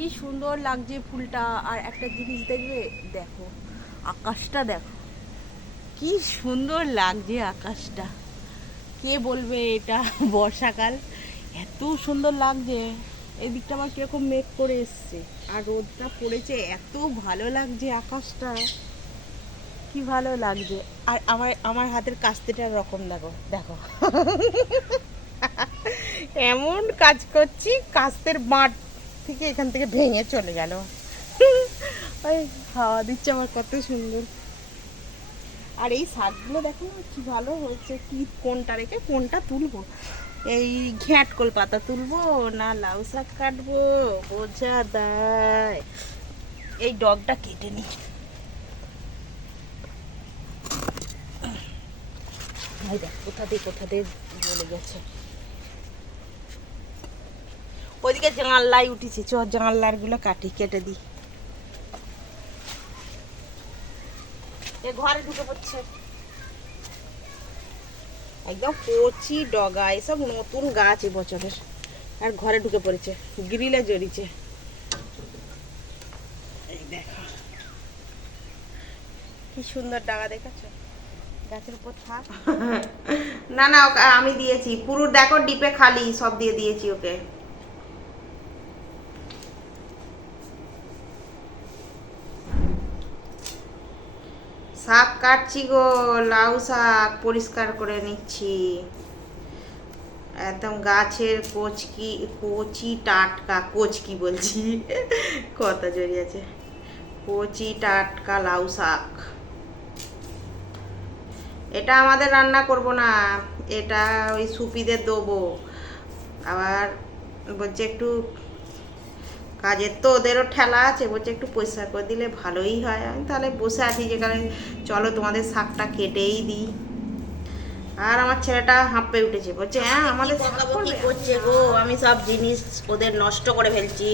কি সুন্দর লাগছে ফুলটা, আর একটা জিনিস দেখবে, দেখো, আকাশটা দেখো। কি সুন্দর লাগছে আকাশটা। কে বলবে এটা বর্ষাকাল? এত সুন্দর লাগছে। এই দিকটা আমার কীরকম মেঘ করে এসছে। আর রোদটা পড়েছে, এত ভালো লাগছে আকাশটা। কি ভালো লাগছে। আর আমার আমার হাতের কাস্তেটা রকম দেখো দেখো। এমন কাজ করছি, কাস্তের মাঠ থেকে এখান থেকে ভেঙে চলে গেল। ওই হাওয়া দিচ্ছে আমার কত সুন্দর। আর এই শাকগুলো দেখো কি ভালো হয়েছে, কি কোনটা রেখে কোনটা তুলবো? এই ঘ্যাটকল পাতা তুলবো না লাউ শাক কাটবো? বোঝা দেয় এই ডগটা কেটে নি। কোথা দিয়ে কোথা দিয়ে বলে গেছে। ওইদিকে জানলাই উঠেছে। চ জানলারগুলো কাটি, কেটে দিই। এ ঘরে ঢুকে পড়ছে। একদম কচি ডগা, এসব নতুন গাছ এবছরের। আর ঘরে ঢুকে পড়েছে, গ্রিলে জড়িছে দেখো। কি সুন্দর ডাগা দেখাচ্ছ গাছের উপর থাক। না না আমি দিয়েছি। পুরো দেখো, ডিপে খালি, সব দিয়ে দিয়েছি ওকে। শাক কাটছি গো, লাউ শাক পরিষ্কার করে নিচ্ছি। একদম গাছের কচকি, কচি টাটকা, কচকি বলছি। কথা জড়িয়েছে কচি টাটকা লাউ শাক। এটা আমাদের রান্না করব না, এটা ওই সুপিদের দেবো। আবার বলছে একটু কাজের তো ওদেরও ঠেলা আছে বলছে একটু পরিষ্কার করে দিলে ভালোই হয়। আমি তাহলে বসে আছি যেখানে চলো তোমাদের শাকটা কেটেই দিই। আর আমার ছেলেটা হাঁপে উঠেছে বলছে হ্যাঁ আমাদের কি করছে গো? আমি সব জিনিস ওদের নষ্ট করে ফেলছি।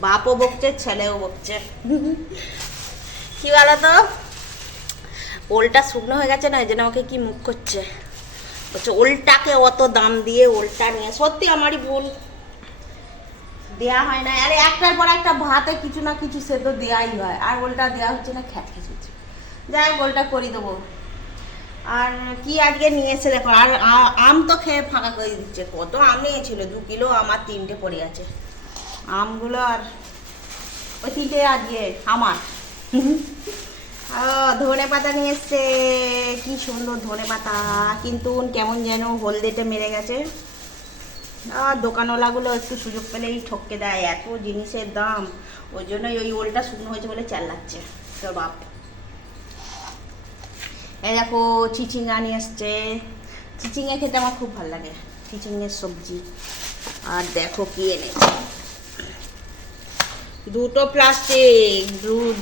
বাপও বকছে ছেলেও বকছে। কি বলো তো ওলটা শুকনো হয়ে গেছে না ওই জন্য আমাকে কি মুখ করছে? বলছে ওলটাকে অত দাম দিয়ে ওলটা নিয়ে সত্যি আমারই ভুল। দেয়া হয় না। আরে একটার পর একটা ভাতে কিছু না কিছু সেদ্ধ দেওয়াই হয়। আর ওলটা দেওয়া হচ্ছে না, খ্যাট খেঁচুচ্ছে যাই হোক, ওলটা করি দেবো। আর কি আজকে নিয়ে এসে দেখো, আর আম তো খেয়ে ফাঁকা করে দিচ্ছে। কত আম নিয়েছিল? দু কিলো, আমার তিনটে পড়ে আছে। আমগুলো আর ওই তিনটে আজকে আমার। ধনে পাতা নিয়ে এসছে। কি সুন্দর ধনে পাতা কিন্তু কেমন যেন হলদেটে মেরে গেছে। আর দোকানওয়ালাগুলো একটু সুযোগ পেলেই ঠককে দেয়, এত জিনিসের দাম। ওই জন্যই ওই ওলটা শুকনো হয়েছে বলে চাল লাগছে তোর বাপ। এই দেখো, চিচিঙ্গা নিয়ে এসছে। চিচিঙ্গা খেতে আমার খুব ভালো লাগে, চিচিঙ্গের সবজি। আর দেখো কি এনেছে। দুটো প্লাস্টিক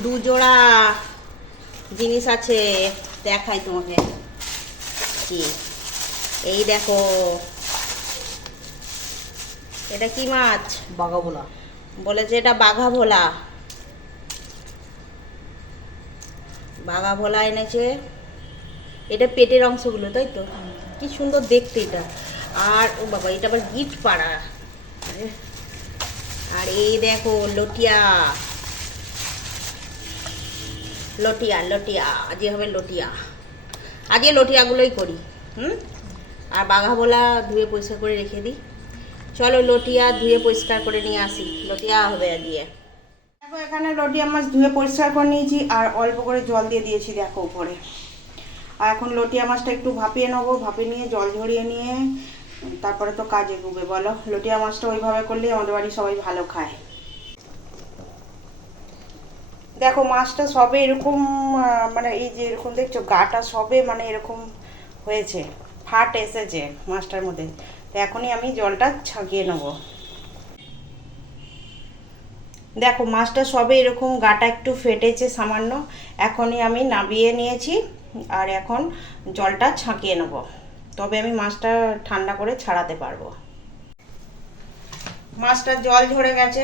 দু জোড়া জিনিস আছে, দেখাই তোমাকে। কি? এই দেখো এটা কি মাছ? বাঘা বলা বলেছে এটা বাঘা ভোলা বাঘা ভোলা এনেছে। এটা পেটের অংশগুলো তাই তো? কি সুন্দর দেখতে এটা। আর ও বাবা এটা আবার গিফট পাড়া। আর। এই দেখো লটিয়া। লটিয়া লটিয়া আজকে হবে লটিয়া। আজকে লটিয়াগুলোই করি হুম? আর বাঘা ভোলা ধুয়ে পরিষ্কার করে রেখে দিই। চলো লটিয়া ধুয়ে পরিষ্কার করে নিয়ে আসি। লটিয়া হবে দিয়ে দেখো, এখানে লটিয়া মাছ ধুয়ে পরিষ্কার করে নিয়েছি আর অল্প করে জল দিয়ে দিয়েছি দেখো উপরে। আর এখন লটিয়া মাছটা একটু ভাপিয়ে নেব, ভাপিয়ে নিয়ে, জল ঝরিয়ে নিয়ে, তারপরে তো কাজে ডুবে, বলো। লটিয়া মাছটা ওইভাবে করলেই আমাদের বাড়ি সবাই ভালো খায়। দেখো, মাছটা সবে এরকম মানে এই যে এরকম দেখছ, গাটা সবে মানে এরকম হয়েছে, ফাট এসেছে মাছটার মধ্যে। তো এখনই আমি জলটা ছাঁকিয়ে নেব। দেখো, মাছটা সবে এরকম গাটা একটু ফেটেছে সামান্য। এখনই আমি নাবিয়ে নিয়েছি আর এখন জলটা ছাঁকিয়ে নেব। তবে আমি মাছটা ঠান্ডা করে ছাড়াতে পারব। মাছটা জল ঝরে গেছে।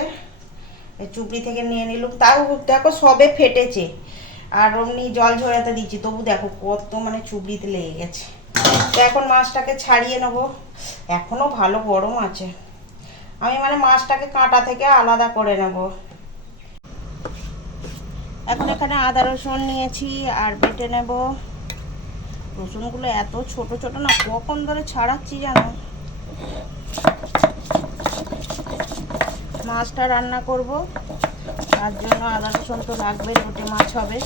চুপড়ি থেকে নিয়ে নিলাম। তাও দেখো সবে ফেটেছে। আর অমনি জল ঝরাতে দিচ্ছি। তবু দেখো কত মানে চুবড়িতে লেগে গেছে। তো এখন মাছটাকে ছাড়িয়ে নেব। এখনও ভালো গরম আছে। আমি মানে মাছটাকে কাঁটা থেকে আলাদা করে নেব। এখন এখানে আদা রসুন নিয়েছি আর বেটে নেব। রসুনগুলো এত ছোট ছোট না, কখন ধরে ছাড়াচ্ছি জানো? মাছটা রান্না করব। তার জন্য আদা রসুন তো লাগবে লোটে মাছ হবে।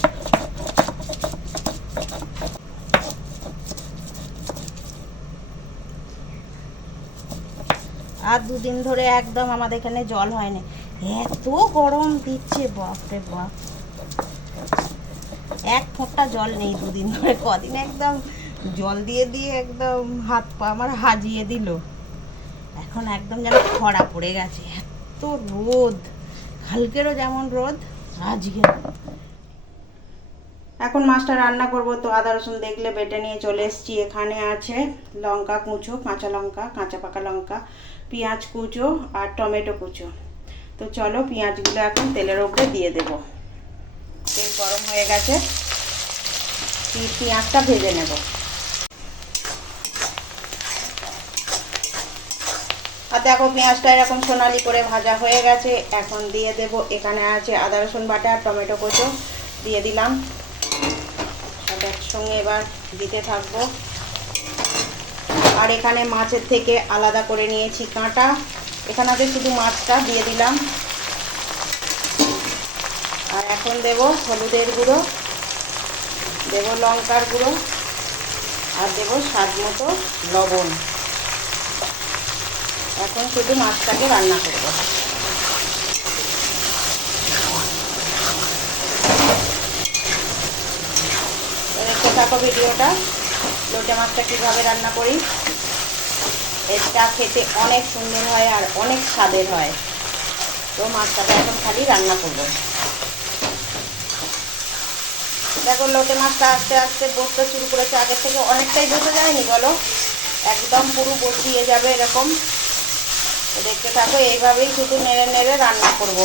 আর দুদিন ধরে একদম আমাদের এখানে জল হয়নি। এত গরম দিচ্ছে, বাপরে বাপ। এক ফোঁটা জল নেই দুদিন ধরে, কদিন একদম জল দিয়ে দিয়ে একদম হাত পা আমার হাজিয়ে দিল। এখন একদম যেন খরা পড়ে গেছে, এত রোদ। কালকেরও যেমন রোদ, আজকে। এখন মাছটা রান্না করব তো, আদা, রসুন দেখলে বেটে নিয়ে চলে এসেছি। এখানে আছে লঙ্কা কুঁচো, কাঁচা লঙ্কা, কাঁচা পাকা লঙ্কা। পেঁয়াজ কুচো আর টমেটো কুচো। তো চলো পেঁয়াজগুলো এখন তেলের ওপরে দিয়ে দেব। তেল গরম হয়ে গেছে। পেঁয়াজটা ভেজে নেব। আর দেখো পেঁয়াজটা এরকম সোনালি করে ভাজা হয়ে গেছে। এখন দিয়ে দেব, এখানে আছে আদা, রসুন বাটা আর টমেটো কুচো। দিয়ে দিলাম। সব একসঙ্গে এবার দিতে থাকব। আর এখানে মাছের থেকে আলাদা করে নিয়েছি কাঁটা। এখানে আছে শুধু মাছটা দিয়ে দিলাম। আর এখন দেব হলুদের গুঁড়ো, দেব লঙ্কার গুঁড়ো, আর দেব স্বাদ মতো লবণ। এখন শুধু মাছটাকে রান্না করব। ভিডিওটা? লোটে মাছটা কীভাবে রান্না করি? এটা খেতে অনেক সুন্দর হয় আর অনেক স্বাদের হয়। তো মাছটাকে এখন খালি রান্না করব। দেখো, লোটে মাছটা আস্তে আস্তে বসতে শুরু করেছে। আগের থেকে অনেকটাই বসে যায়নি, বলো? একদম পুরো বসিয়ে যাবে এরকম। দেখতে থাকো, এইভাবেই শুধু নেড়ে নেড়ে রান্না করব।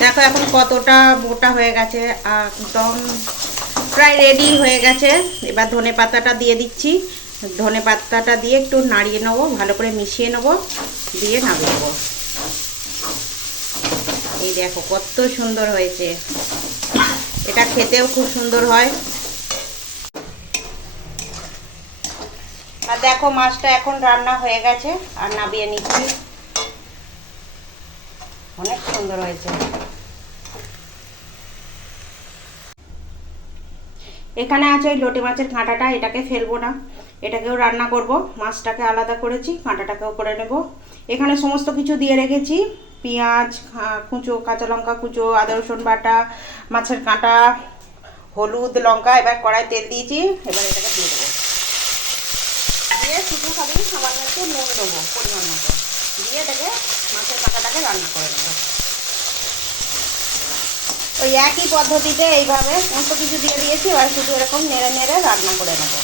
দেখো এখন কতটা মোটা হয়ে গেছে, একদম প্রায় রেডি হয়ে গেছে। এবার ধনে পাতাটা দিয়ে দিচ্ছি। ধনে পাতাটা দিয়ে একটু নাড়িয়ে নেব, ভালো করে মিশিয়ে নেব, দিয়ে নামিয়ে নেব। এই দেখো কত সুন্দর হয়েছে। এটা খেতেও খুব সুন্দর হয়। আর দেখো মাছটা এখন রান্না হয়ে গেছে, আর নামিয়ে নিচ্ছি। অনেক সুন্দর হয়েছে। এখানে আছে ওই লোটে মাছের কাঁটাটা, এটাকে ফেলব না। এটাকেও রান্না করব, মাছটাকে আলাদা করেছি কাঁটাটাকেও করে নেব। এখানে সমস্ত কিছু দিয়ে রেখেছি, পেঁয়াজ কুচো, কাঁচা লঙ্কা কুচো, আদা, রসুন বাটা, মাছের কাঁটা, হলুদ, লঙ্কা, এবার কড়াই তেল দিয়েছি, এবার এটাকে দিয়ে দেবো। দিয়ে শুধু খালি সামান্য একটু নুন দেবো, পরিমাণ মতো। দিয়ে এটাকে মাছের কাঁটাটাকে রান্না করে নেব। ওই একই পদ্ধতিতে এইভাবে সমস্ত কিছু দিয়ে দিয়েছি, এবার শুধু এরকম নেড়ে নেড়ে রান্না করে নেব।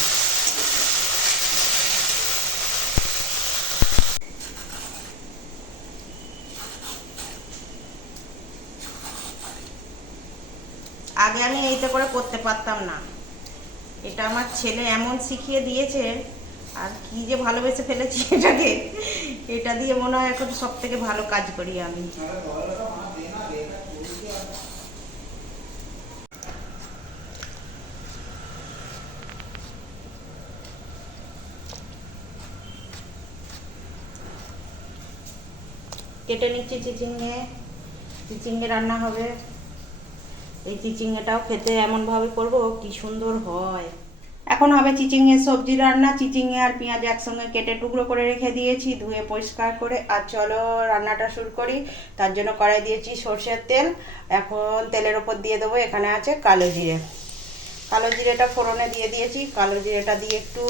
আগে আমি এইতে করে করতে পারতাম না। এটা আমার ছেলে এমন শিখিয়ে দিয়েছে আর কি যে ভালোবেসে ফেলেছি এটাকে, এটা দিয়ে মনে হয় এখন সব থেকে ভালো কাজ করি আমি। কেটে নিচ্ছি চিচিঙ্গে চিচিঙ্গে রান্না হবে। এই চিচিঙ্গেটাও খেতে এমনভাবে করব, কি সুন্দর হয়। এখন হবে চিচিঙ্গের সবজি রান্না। চিচিঙ্গে আর পেঁয়াজ একসঙ্গে কেটে টুকরো করে রেখে দিয়েছি, ধুয়ে পরিষ্কার করে। আর চলো রান্নাটা শুরু করি। তার জন্য কড়াই দিয়েছি সর্ষের তেল। এখন তেলের ওপর দিয়ে দেবো, এখানে আছে কালো জিরে। কালো জিরেটা ফোড়নে দিয়ে দিয়েছি। কালো জিরেটা দিয়ে একটু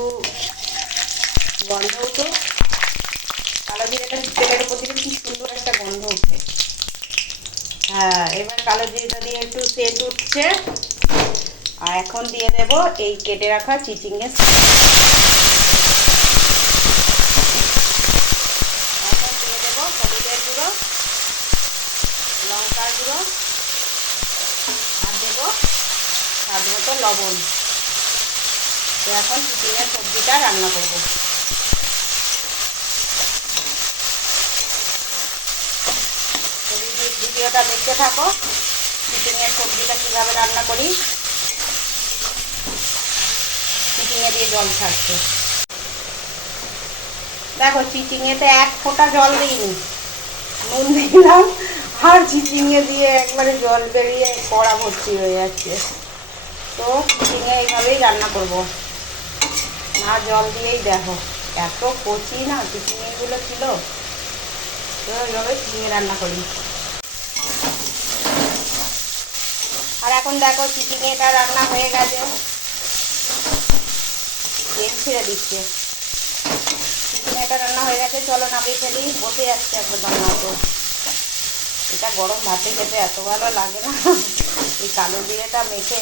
গন্ধ উঠো কালো জিরেটা তেলের উপর দিলে কি সুন্দর একটা গন্ধ উঠে। হ্যাঁ এবার কালো জিরেটা দিয়ে একটু সেন্ট উঠছে। আর এখন দিয়ে দেব এই কেটে রাখা চিচিঙ্গের এখন দিয়ে দেব হলুদের গুঁড়ো, লঙ্কার গুঁড়ো, আর দেব লবণ। তো এখন চিচিংয়ের সবজিটা রান্না করব। ভিডিওটা দেখতে থাকো চিচিংয়ের সবজিটা কীভাবে রান্না করি। চিচিংয়ে দিয়ে জল ছাড়ছে। দেখো চিচিংয়েতে এক ফোঁটা জল দিইনি। নুন দিলাম, আর চিচিংয়ে দিয়ে একবারে জল বেরিয়ে কড়া ভর্তি হয়ে যাচ্ছে। তো চিচিংয়ে এইভাবেই রান্না করব। না, জল দিয়েই দেখো, এত কচি না চিচিংয়েগুলো ছিল। তো এইভাবে চিচিংয়ে রান্না করি। আর এখন দেখো চিচিংয়েটা রান্না হয়ে গেছে। তেল ছেড়ে দিচ্ছে। চিকেনটা রান্না হয়ে গেছে, চলো নামিয়ে ফেলি। বসে যাচ্ছে একদম না তো। এটা গরম ভাতে খেতে এত ভালো লাগে না। এই কালো জিরেটা মেখে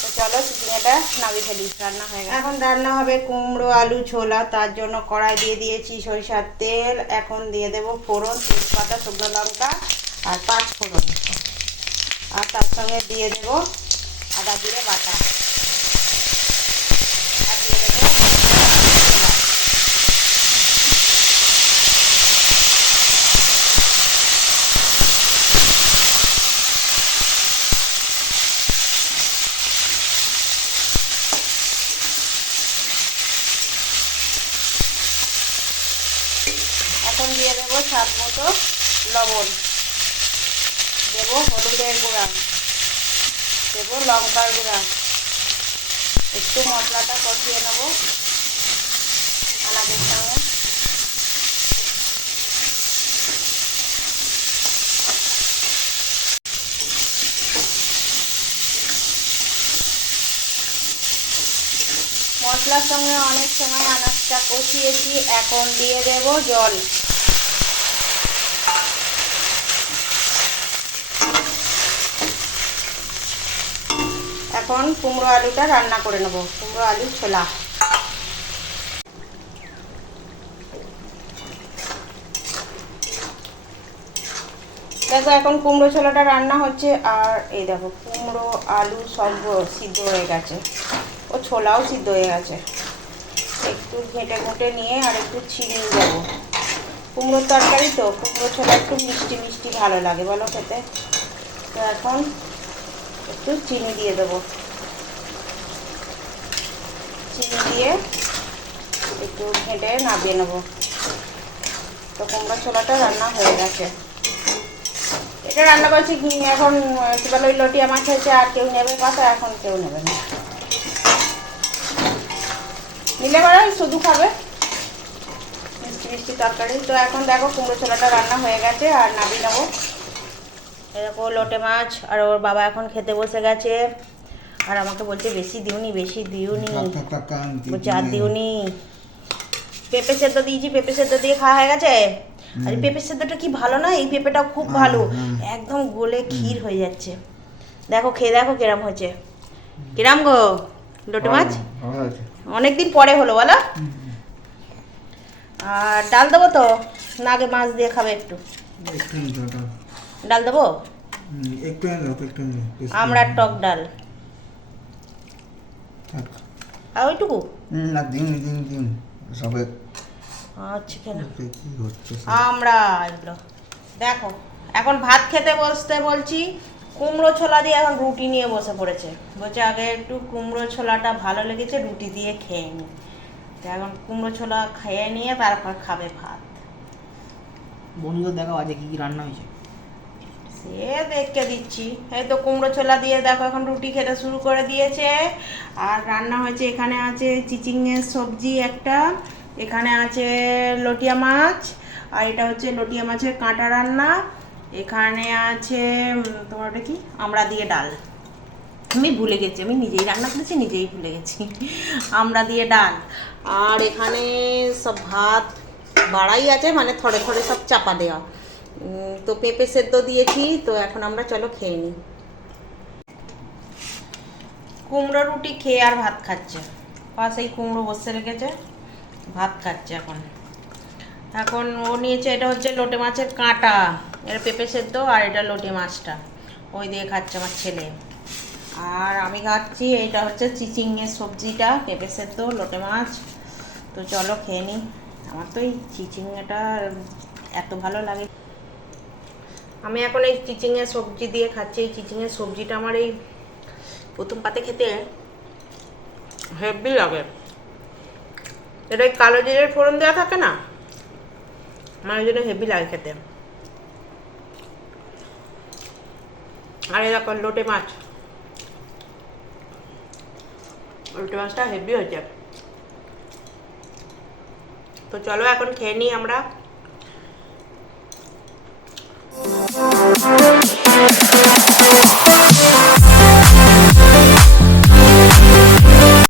তো চলো চিকেনটা নামিয়ে ফেলি, রান্না হয়ে গেছে। এখন রান্না হবে কুমড়ো, আলু, ছোলা। তার জন্য কড়াই দিয়ে দিয়েছি সরিষার তেল। এখন দিয়ে দেবো ফোড়ন, তেজপাতা, শুকনো লঙ্কা আর পাঁচ ফোড়ন। আর তার সঙ্গে দিয়ে দেবো আদা জিরে বাটা আর দিয়ে দেবো ছোলা। এখন দিয়ে দেবো স্বাদ মতো লবণ। দেবো হলুদের গুঁড়া। দেবো লঙ্কার গুঁড়া। একটু মশলাটা কষিয়ে নেব। আনাজের সঙ্গে। মশলার সঙ্গে অনেক সময় আনাজটা কষিয়েছি, এখন দিয়ে দেব জল। এখন কুমড়ো আলুটা রান্না করে নেব। কুমড়ো আলু ছোলা। দেখো, এখন কুমড়ো ছোলাটা রান্না হচ্ছে, আর এই দেখো, কুমড়ো আলু সব সিদ্ধ হয়ে গেছে। ও ছোলাও সিদ্ধ হয়ে গেছে। একটু ঘেঁটে ঘুঁটে নিয়ে আর একটু চিনি দেবো কুমড়োর তরকারি তো, কুমড়ো ছোলা একটু মিষ্টি মিষ্টি ভালো লাগে, বলো খেতে। তো এখন একটু চিনি দিয়ে দেবো। চিনি দিয়ে একটু ঘেঁটে নামিয়ে নেব। তো কুমড়ো ছোলাটা রান্না হয়ে গেছে। এটা রান্না করছি এখন কি বলে, ওই লটিয়া মাছ হয়েছে আর কেউ নেবে পাতা এখন কেউ নেবে না। নিলে পরে শুধু খাবে। মিষ্টি মিষ্টি তরকারি। তো এখন দেখো কুমড়ো ছোলাটা রান্না হয়ে গেছে, আর নাবি। নেব এরকম লোটে মাছ, আর ওর বাবা এখন খেতে বসে গেছে। আর আমাকে বলছে বেশি দিওনি বেশি দিওনি। বলছে আর দিওনি। পেঁপে সেদ্ধ দিয়েছি পেঁপে সেদ্ধ দিয়ে খাওয়া হয়ে গেছে? আর পেঁপে সেদ্ধটা কি ভালো না? এই পেঁপেটা খুব ভালো। একদম গলে ক্ষীর হয়ে যাচ্ছে। দেখো খেয়ে দেখো কিরাম হয়েছে। কিরাম গো? লোটে মাছ? অনেকদিন পরে হলো বলো। আর ডাল দেবো তো? না আগে মাছ দিয়ে খাবে একটু। ডাল দেবো? আমরা টক ডাল। আর ওইটুকু? না দিন দিন দিন। সবে আচ্ছা কেন? কি হচ্ছে আমরা এগুলো দেখো এখন ভাত খেতে বসতে বলছি কুমড়ো ছোলা দিয়ে এখন রুটি নিয়ে বসে পড়েছে। বলছে আগে একটু কুমড়ো ছোলাটা ভালো লেগেছে রুটি দিয়ে খেয়ে নি। তো এখন কুমড়ো ছোলা খেয়ে নিয়ে তারপর খাবে ভাত। বন্ধুদের দেখাও আজকে কি কি রান্না হয়েছে। সে দেখকে দিচ্ছি। এই তো কুমড়ো ছোলা দিয়ে দেখো, এখন রুটি খেতে শুরু করে দিয়েছে। আর রান্না হয়েছে, এখানে আছে চিচিংয়ের সবজি একটা, এখানে আছে লটিয়া মাছ, আর এটা হচ্ছে লটিয়া মাছের কাঁটা রান্না। এখানে আছে তোমার কি? আমরা দিয়ে ডাল। আমি ভুলে গেছি, আমি নিজেই রান্না করেছি, নিজেই ভুলে গেছি। আমরা দিয়ে ডাল। আর এখানে সব ভাত বাড়াই আছে মানে থরে থরে সব চাপা দেওয়া। তো পেঁপে সেদ্ধ দিয়েছি, তো এখন আমরা চলো খেয়ে নিই। কুমড়ো রুটি খেয়ে আর ভাত খাচ্ছে। পাশেই কুমড়ো বসে রেখেছে, ভাত খাচ্ছে এখন। এখন ও নিয়েছে, এটা হচ্ছে লোটে মাছের কাঁটা। এটা পেঁপে সেদ্ধ আর এটা লোটে মাছটা। ওই দিয়ে খাচ্ছে আমার ছেলে। আর আমি খাচ্ছি, এটা হচ্ছে চিচিংয়ের সবজিটা, পেঁপে সেদ্ধ, লোটে মাছ। তো চলো খেয়ে নিই। আমার তো এই চিচিংটা এত ভালো লাগে। আমি এখন এই চিচিংয়ের সবজি দিয়ে খাচ্ছি। এই চিচিংয়ের সবজিটা আমার এই প্রথম পাতে খেতে হেভি লাগে। এটা কালো জিরের ফোড়ন দেওয়া থাকে না? আমার ওই জন্য হেভি লাগে খেতে। আর এই দেখো লোটে মাছ। লোটে মাছটা হেভি হয়েছে। তো চলো এখন খেয়ে নিই আমরা। Música